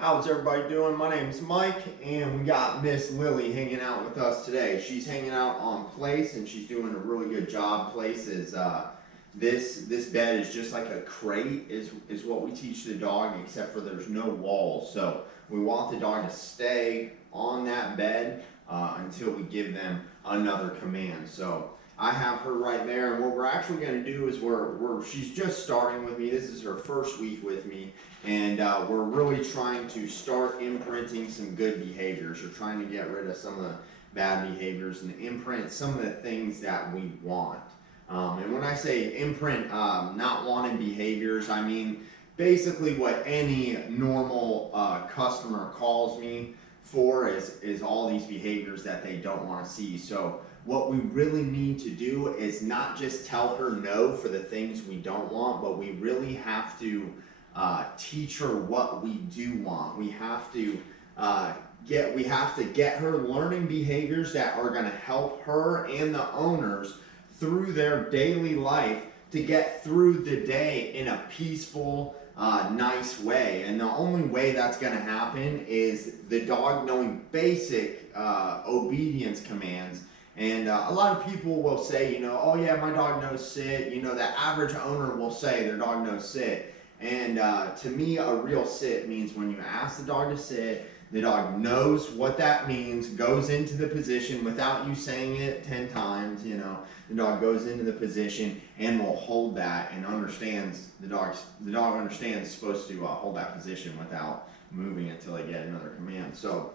How's everybody doing? My name is Mike, and we got Miss Lily hanging out with us today. She's hanging out on Place, and she's doing a really good job. Place is this bed is just like a crate, is what we teach the dog, except for there's no walls. So we want the dog to stay on that bed until we give them another command. So I have her right there, and what we're actually going to do is she's just starting with me. This is her first week with me, and we're really trying to start imprinting some good behaviors. We're trying to get rid of some of the bad behaviors and imprint some of the things that we want. And when I say imprint not wanted behaviors, I mean basically what any normal customer calls me for is all these behaviors that they don't want to see. So what we really need to do is not just tell her no for the things we don't want, but we really have to teach her what we do want. We have to get her learning behaviors that are going to help her and the owners through their daily life to get through the day in a peaceful, nice way. And the only way that's going to happen is the dog knowing basic obedience commands. And a lot of people will say, oh yeah, my dog knows sit. The average owner will say their dog knows sit. And to me, a real sit means when you ask the dog to sit, the dog knows what that means, goes into the position without you saying it 10 times. The dog goes into the position and will hold that and understands the dog understands it's supposed to hold that position without moving until they get another command. So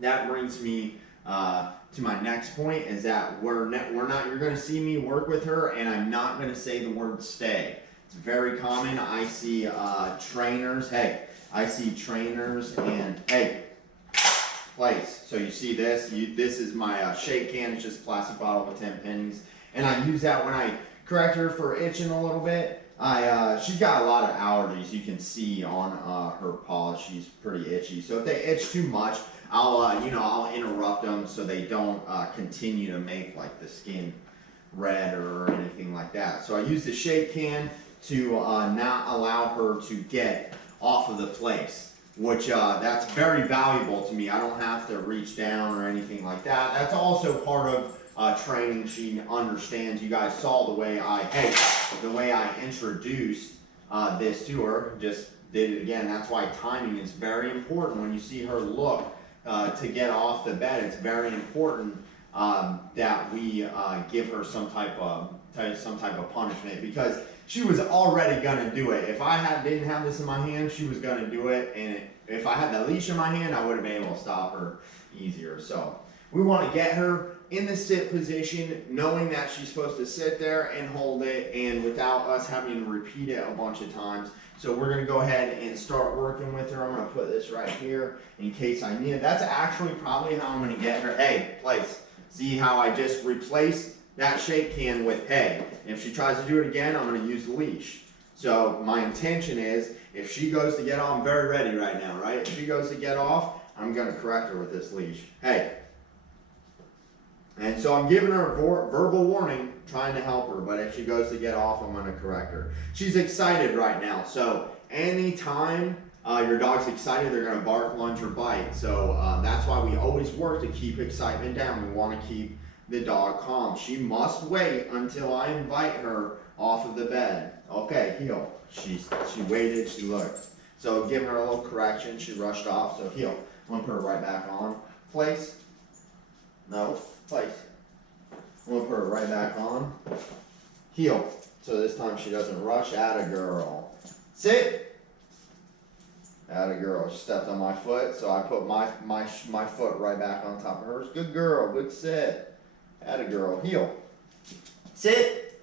that brings me to my next point, is that you're going to see me work with her, and I'm not going to say the word stay. It's very common. I see trainers. I see trainers and Place. So you see this. This is my shake can. It's just a plastic bottle with 10 pennies, and I use that when I correct her for itching a little bit. She's got a lot of allergies. You can see on her paws. She's pretty itchy. So if they itch too much, I'll interrupt them so they don't continue to make like the skin red or anything like that. So I use the shake can to not allow her to get off of the place, which that's very valuable to me. I don't have to reach down or anything like that. That's also part of training. She understands. You guys saw the way I introduced this to her. Just did it again. That's why timing is very important. When you see her look to get off the bed, it's very important that we give her some type of punishment, because she was already gonna do it. If I didn't have this in my hand, she was gonna do it, and if I had the leash in my hand, I would have been able to stop her easier. So we want to get her in the sit position, knowing that she's supposed to sit there and hold it, and without us having to repeat it a bunch of times. So we're going to go ahead and start working with her. I'm going to put this right here in case I need it. That's actually probably how I'm going to get her. Place. See how I just replaced that shake can with And if she tries to do it again, I'm going to use the leash. So my intention is, if she goes to get off, I'm very ready right now, right? If she goes to get off, I'm going to correct her with this leash. And so I'm giving her a verbal warning, trying to help her, but if she goes to get off, I'm going to correct her. She's excited right now, so anytime your dog's excited, they're going to bark, lunge, or bite. So that's why we always work to keep excitement down. We want to keep the dog calm. She must wait until I invite her off of the bed. Okay, heel. She waited, she looked. So giving her a little correction, she rushed off, so heel. I'm going to put her right back on. Place. No. Place. I'm going to put her right back on. Heel. So this time she doesn't rush. Atta girl. Sit. Atta girl. She stepped on my foot, so I put my foot right back on top of hers. Good girl. Good sit. Atta girl. Heel. Sit.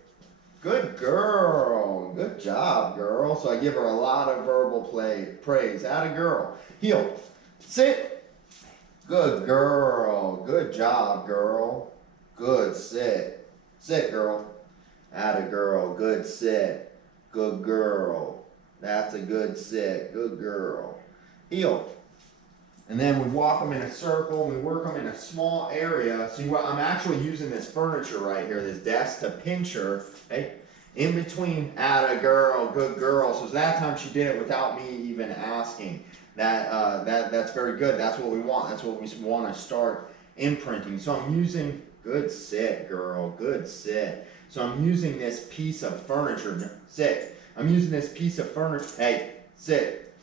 Good girl. Good job, girl. So I give her a lot of verbal praise. Atta girl. Heel. Sit. Good girl. Good job, girl. Good sit. Sit, girl. Atta girl. Good sit. Good girl. That's a good sit. Good girl. Heel. And then we walk them in a circle. We work them in a small area. See, I'm actually using this furniture right here, this desk, to pinch her. In between, atta girl, good girl. So that time she did it without me even asking. That's very good. That's what we want. That's what we want to start imprinting. So I'm using, good sit, girl, good sit. So I'm using this piece of furniture, sit. I'm using this piece of furniture, hey, sit.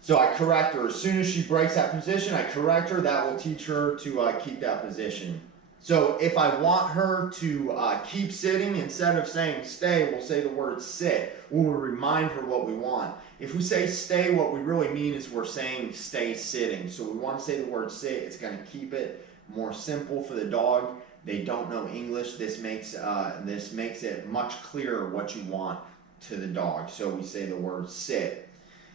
So I correct her. As soon as she breaks that position, I correct her. That will teach her to keep that position. So if I want her to keep sitting, instead of saying stay, we'll say the word sit. We'll remind her what we want. If we say stay, what we really mean is we're saying stay sitting. So we want to say the word sit. It's going to keep it more simple for the dog. They don't know English. This makes it much clearer what you want to the dog. So we say the word sit.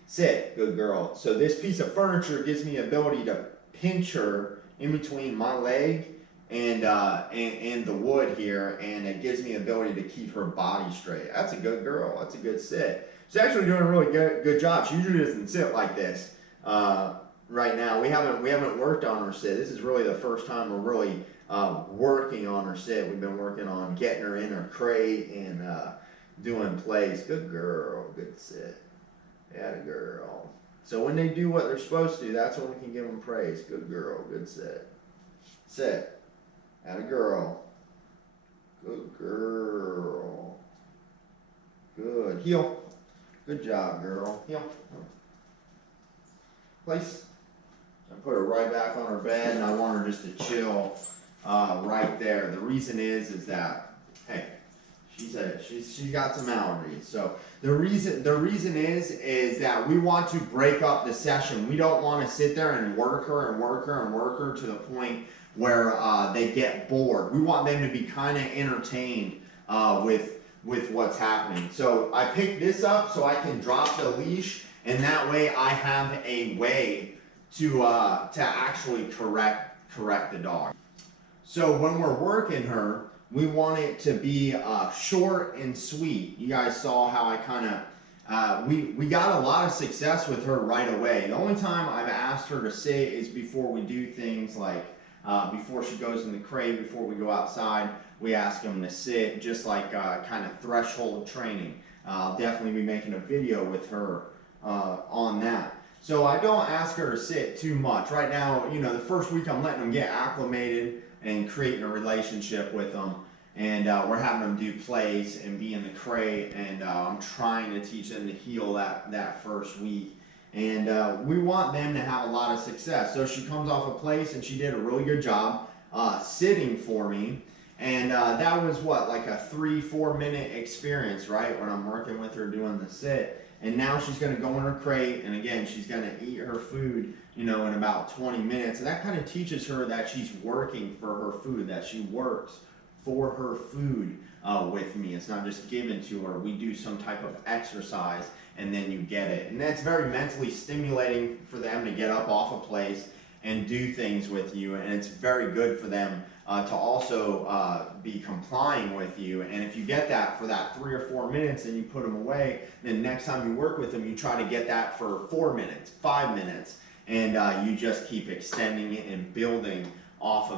Sit, good girl. So this piece of furniture gives me the ability to pinch her in between my leg and the wood here, and it gives me the ability to keep her body straight. That's a good girl. That's a good sit. She's actually doing a really good job. She usually doesn't sit like this. Right now, we haven't worked on her sit. This is really the first time we're really working on her sit. We've been working on getting her in her crate and doing plays. Good girl. Good sit. Yeah, girl. So when they do what they're supposed to, that's when we can give them praise. Good girl. Good sit. Sit. Atta girl. Good girl. Good. Heel. Good job, girl. Heel. Place. I put her right back on her bed, and I want her just to chill right there. The reason is that, hey, she's got some allergies. So the reason is that we want to break up the session. We don't want to sit there and work her and work her and work her to the point where they get bored. We want them to be kind of entertained with what's happening. So I picked this up so I can drop the leash, and that way I have a way to actually correct the dog. So when we're working her, we want it to be short and sweet. You guys saw how I kind of we got a lot of success with her right away. The only time I've asked her to sit is before we do things like before she goes in the crate, before we go outside, we ask them to sit, just like kind of threshold training. I'll definitely be making a video with her on that. So I don't ask her to sit too much. Right now, you know, the first week I'm letting them get acclimated and creating a relationship with them. And we're having them do plays and be in the crate, and I'm trying to teach them to heel that first week. And we want them to have a lot of success. So she comes off a place, and she did a really good job sitting for me. And that was what, like a 3-4 minute experience, right? When I'm working with her doing the sit. And now she's going to go in her crate, and again, she's going to eat her food, you know, in about 20 minutes. And that kind of teaches her that she's working for her food, that she works for her food with me. It's not just given to her. We do some type of exercise, and then you get it. And that's very mentally stimulating for them to get up off a place and do things with you. And it's very good for them to also be complying with you. And if you get that for that 3 or 4 minutes and you put them away, then next time you work with them, you try to get that for 4 minutes, 5 minutes, and you just keep extending it and building off of that.